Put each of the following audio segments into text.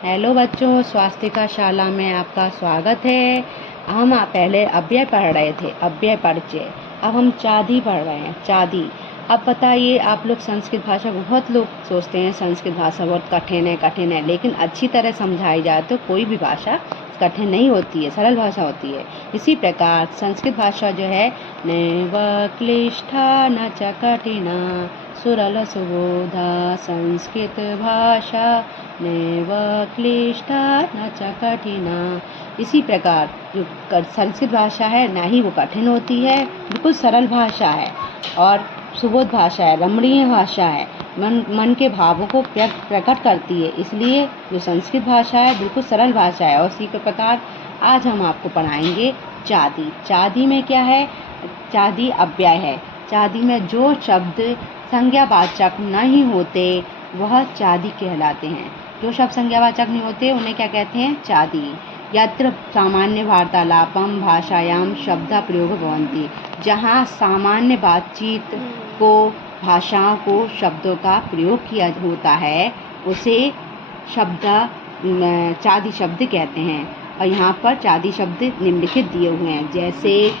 Hello बच्चों, स्वास्तिका शाला में आपका स्वागत है। हम पहले अव्यय पढ़ रहे थे, अव्यय परिचय। अब हम चादी पढ़ रहे हैं, चादी। अब बताइए, आप लोग संस्कृत भाषा, बहुत लोग सोचते हैं संस्कृत भाषा बहुत कठिन है, लेकिन अच्छी तरह समझाई जाए तो कोई भी भाषा कठिन नहीं होती है, सरल भाषा होती है। इसी प्रकार संस्कृत भाषा जो है, नैव क्लिष्टा न च कठिना सुरल सुबोधा संस्कृत भाषा नैव क्लिष्टा न च कठिना। इसी प्रकार जो संस्कृत भाषा है, ना ही वो कठिन होती है, बिल्कुल सरल भाषा है और सुबोध भाषा है, रमणीय भाषा है, मन के भावों को प्रकट करती है। इसलिए जो संस्कृत भाषा है बिल्कुल सरल भाषा है। और इसी के प्रकार आज हम आपको पढ़ाएंगे चादी। चादी में क्या है? चादी अव्यय है। चादी में जो शब्द संज्ञावाचक नहीं होते वह चादी कहलाते हैं। जो शब्द संज्ञावाचक नहीं होते उन्हें क्या कहते हैं? चादी। यत्र सामान्य वार्तालापम भाषायाम शब्द प्रयोग भवन्ति। जहाँ सामान्य बातचीत को, भाषाओं को शब्दों का प्रयोग किया होता है उसे चादी शब्द कहते हैं। और यहाँ पर चादी शब्द निम्नलिखित दिए हुए हैं, जैसे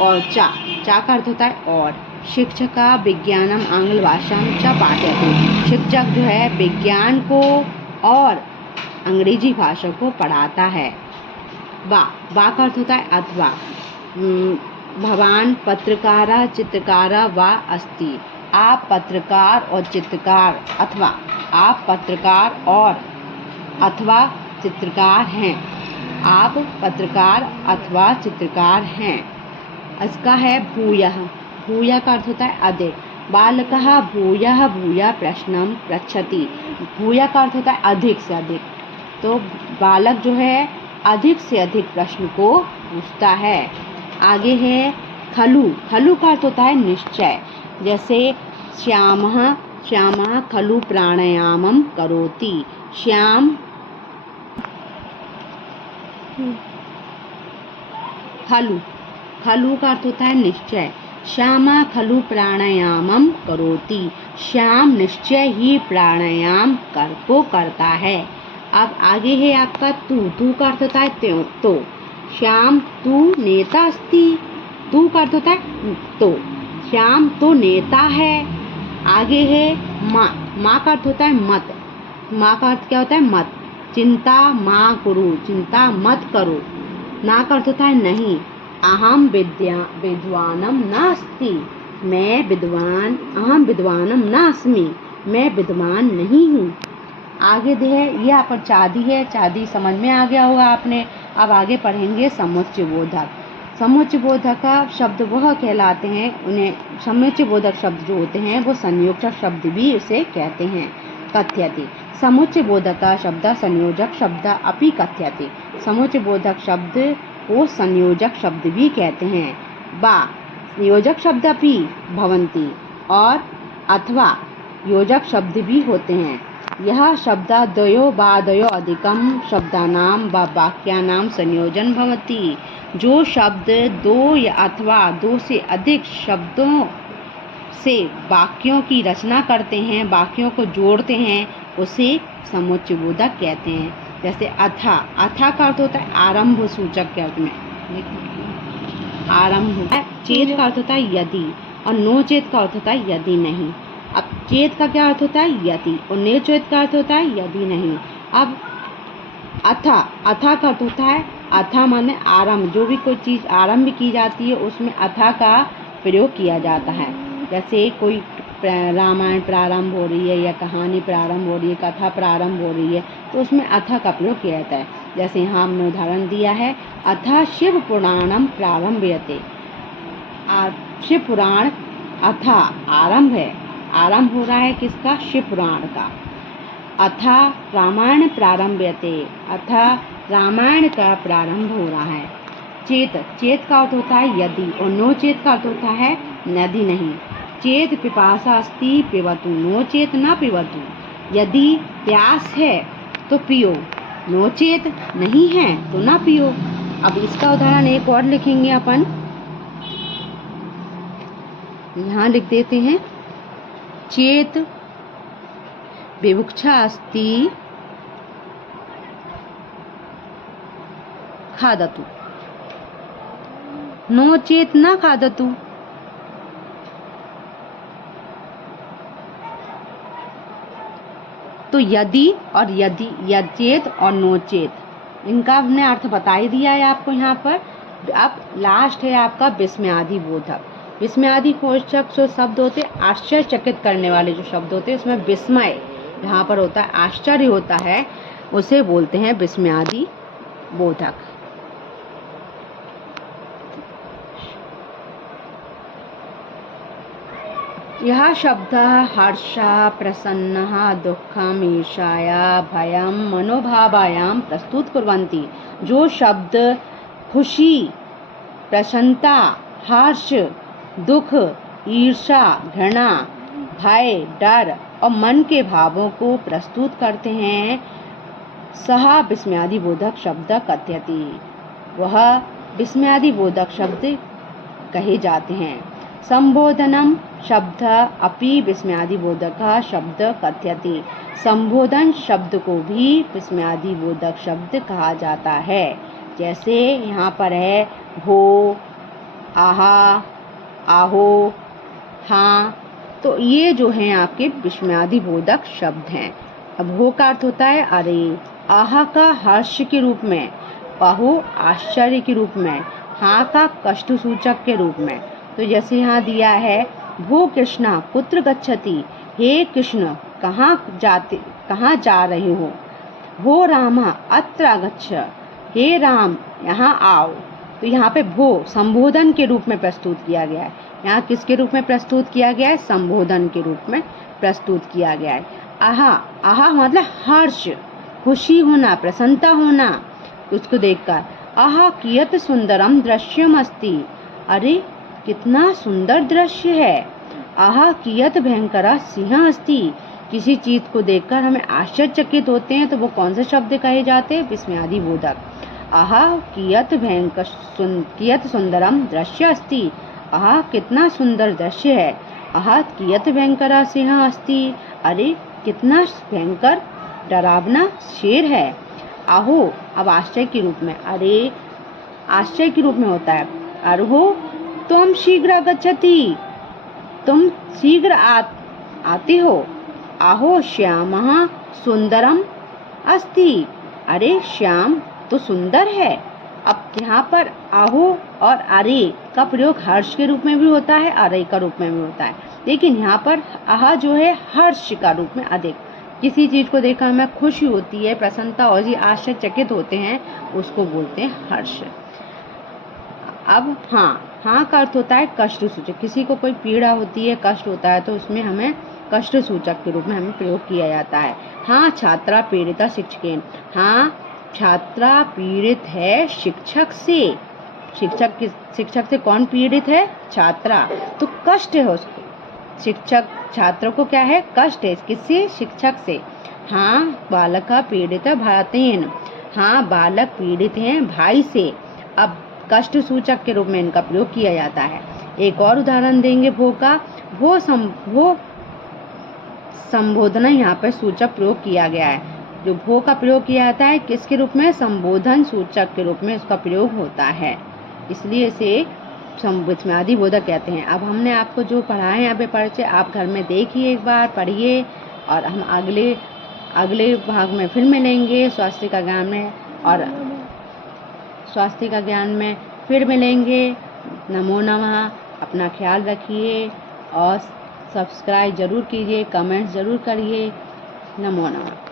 और चा का अर्थ होता है और। शिक्षका विज्ञानम आंग्ल भाषाम च पाठयति। शिक्षक जो है विज्ञान को और अंग्रेजी भाषा को पढ़ाता है। बा का अर्थ होता है अथवा। भवान पत्रकारा चित्रकारा वा अस्ति। आप पत्रकार और चित्रकार, अथवा आप पत्रकार और अथवा चित्रकार हैं। आप पत्रकार अथवा चित्रकार हैं। इसका है भूयः। भूयः का अर्थ होता है अधिक। बालकः भूयः भूयः प्रश्नं पृच्छति। भूयः का अर्थ होता है अधिक से अधिक। तो बालक जो है अधिक से अधिक प्रश्न को पूछता है। आगे है खलु। खलु का अर्थ होता है निश्चय। जैसे श्यामः खलु प्राणायामम करोति। श्याम खलु का अर्थ होता है निश्चय। श्यामा खलु प्राणायामम करोति। श्याम निश्चय ही प्राणायाम को करता है। अब आगे है आपका तू का अर्थ होता है तो। श्याम तू नेता अस्ति। तू का अर्थ होता है तो। श्याम तो नेता है। आगे है माँ का अर्थ होता है मत। माँ का अर्थ क्या होता है? मत। चिंता माँ कुरु। चिंता मत करो। ना का अर्थ होता है नहीं। अहम विद्वानम नास्ति। मैं विद्वान, अहम विद्वानम नास्मि। मैं विद्वान नहीं हूँ। आगे है ये यहाँ पर चादी है। चादी समझ में आ गया होगा आपने। अब आगे पढ़ेंगे समुच्चय बोधक। समुच्चय बोधक का शब्द वह कहलाते हैं, उन्हें समुच्चय बोधक शब्द जो होते हैं वो संयोजक शब्द भी उसे कहते हैं। कथ्यते। समुच्चय बोधक का शब्द संयोजक शब्द अपि कथ्यते। समुच्चय बोधक शब्द को संयोजक शब्द भी कहते हैं। बा योजक शब्द अपि भवन्ति और अथवा योजक शब्द भी होते हैं। यह शब्द द्वयो बादयो अधिकम शब्दानां व वाक्यानां संयोजन भवति। जो शब्द दो या अथवा दो से अधिक शब्दों से वाक्यों की रचना करते हैं, वाक्यों को जोड़ते हैं, उसे समुच्चय बोधक कहते हैं। जैसे अथा का अर्थ होता है आरंभ सूचक के अर्थ में। आरंभ। चेत का अर्थ होता है यदि, और नो चेत का अर्थ होता है यदि नहीं। अब चेत का क्या अर्थ होता है? यदि। और ने चेत का अर्थ होता है यदि नहीं। अब अथा का अर्थ होता है, अथा माने आरंभ। जो भी कोई चीज़ आरंभ की जाती है उसमें अथा का प्रयोग किया जाता है। जैसे कोई रामायण प्रारंभ हो रही है या कहानी प्रारंभ हो रही है, कथा प्रारंभ हो रही है, तो उसमें अथा का प्रयोग किया जाता है। जैसे यहाँ हमने उदाहरण दिया है, अथा शिव पुराणम प्रारंभ्यते। शिव पुराण अथा आरंभ है। आरंभ हो रहा है किसका? शिव पुराण का। अथा रामायण प्रारंभ्यते। अथा रामायण का प्रारंभ हो रहा है। चेत का अर्थ होता है यदि, और नो चेत का अर्थ होता है यदि नहीं। चेत पिपासा अस्ति पिबतु। नो चेत न पिबतु। यदि प्यास है तो पियो, नो चेत नहीं है तो ना पियो। अब इसका उदाहरण एक और लिखेंगे अपन। यहाँ लिख देते हैं, चेत विवक्षा अस्ति खादतु, नो चेत न खादतु। तो यदि और यदि, यचेत और नोचेत, इनका हमने अर्थ बता ही दिया है आपको यहाँ पर। अब लास्ट है आपका विस्मयादि बोधक। विस्मयादि बोधक जो शब्द होते हैं, आश्चर्यचकित करने वाले जो शब्द होते हैं, उसमें विस्मय जहाँ पर होता है, आश्चर्य होता है, उसे बोलते हैं विस्मयादि बोधक। यह शब्द हर्ष, प्रसन्न, दुःखम, ईर्ष्या, भयम, मनोभावायाम प्रस्तुत कुर्वन्ति। जो शब्द खुशी, प्रसन्नता, हर्ष, दुख, ईर्ष्या, घृणा, भय, डर और मन के भावों को प्रस्तुत करते हैं, सह विस्मयादि बोधक शब्द कथ्यति, वह विस्मयादि बोधक शब्द कहे जाते हैं। संबोधनम शब्द अपि विस्मयादि बोधक शब्द कथ्यति, संबोधन शब्द को भी विस्मयादि बोधक शब्द कहा जाता है। जैसे यहाँ पर है भो, आहा, आहो, हाँ, तो ये जो हैं आपके विस्मयादि बोधक शब्द हैं। अब हो का अर्थ होता है अरे, आहा का हर्ष के रूप में, आहो आश्चर्य के रूप में, हाँ का कष्ट सूचक के रूप में। तो जैसे यहाँ दिया है भो कृष्णा कुत्र गच्छति, हे कृष्ण कहाँ जा रहे हो। भो रामा अत्र आगच्छ, हे राम यहाँ आओ। तो यहाँ पे भो संबोधन के रूप में प्रस्तुत किया गया है। यहाँ किसके रूप में प्रस्तुत किया गया है? संबोधन के रूप में प्रस्तुत किया गया है। आहा, आहा मतलब हर्ष, खुशी होना, प्रसन्नता होना उसको देखकर। आहा कियत सुंदरम दृश्यम अस्ति, अरे कितना सुंदर दृश्य है। आहा कियत भयंकरा सिंह अस्ति, किसी चीज को देखकर हमें आश्चर्यचकित होते हैं तो वो कौन से शब्द कहे जाते हैं? विस्मयादि बोधक। आहा कियत भयंकर कियत सुंदरम दृश्य अस्ति, आहा कितना सुंदर दृश्य है। आहा कियत भयंकरा सिंह अस्ति, अरे कितना भयंकर डरावना शेर है। आहो अब आश्चर्य के रूप में, अरे आश्चर्य के रूप में होता है। अरहो तुम शीघ्र आगच्छति, तुम शीघ्र आते हो। आहो श्यामः सुंदरम अस्ति, अरे श्याम तो सुंदर है। अब यहाँ पर आहो और अरे का प्रयोग हर्ष के रूप में भी होता है, अरे का रूप में भी होता है, लेकिन यहाँ पर आहा जो है हर्ष का रूप में अधिक। किसी चीज को देखकर हमें खुशी होती है, प्रसन्नता और आश्चर्यचकित होते हैं, उसको बोलते हैं हर्ष। अब हाँ, हाँ का अर्थ होता है कष्ट सूचक। किसी को कोई पीड़ा होती है, कष्ट होता है तो उसमें हमें कष्ट सूचक के रूप में हमें प्रयोग किया जाता है। हाँ छात्रा पीड़िता शिक्षकेन, हाँ छात्रा पीड़ित है शिक्षक से। शिक्षक से कौन पीड़ित है? छात्रा। तो कष्ट है उसको, शिक्षक छात्र को क्या है? कष्ट है। किससे? शिक्षक से। हाँ बालक पीड़ित है भातेन, हाँ बालक पीड़ित हैं भाई से। अब कष्ट सूचक के रूप में इनका प्रयोग किया जाता है। एक और उदाहरण देंगे भो का। वो संबोधन यहाँ पर सूचक प्रयोग किया गया है। जो भो का प्रयोग किया जाता है किसके रूप में? संबोधन सूचक के रूप में इसका प्रयोग होता है, इसलिए इसे विस्मयादि बोधक कहते हैं। अब हमने आपको जो पढ़ा है यहाँ पे परिचय, आप घर में देखिए, एक बार पढ़िए, और हम अगले भाग में फिर मिलेंगे स्वास्थ्य का ज्ञान में, और स्वास्थ्य का ज्ञान में फिर मिलेंगे। नमो नमः। अपना ख्याल रखिए और सब्सक्राइब जरूर कीजिए, कमेंट्स जरूर करिए। नमो नमः।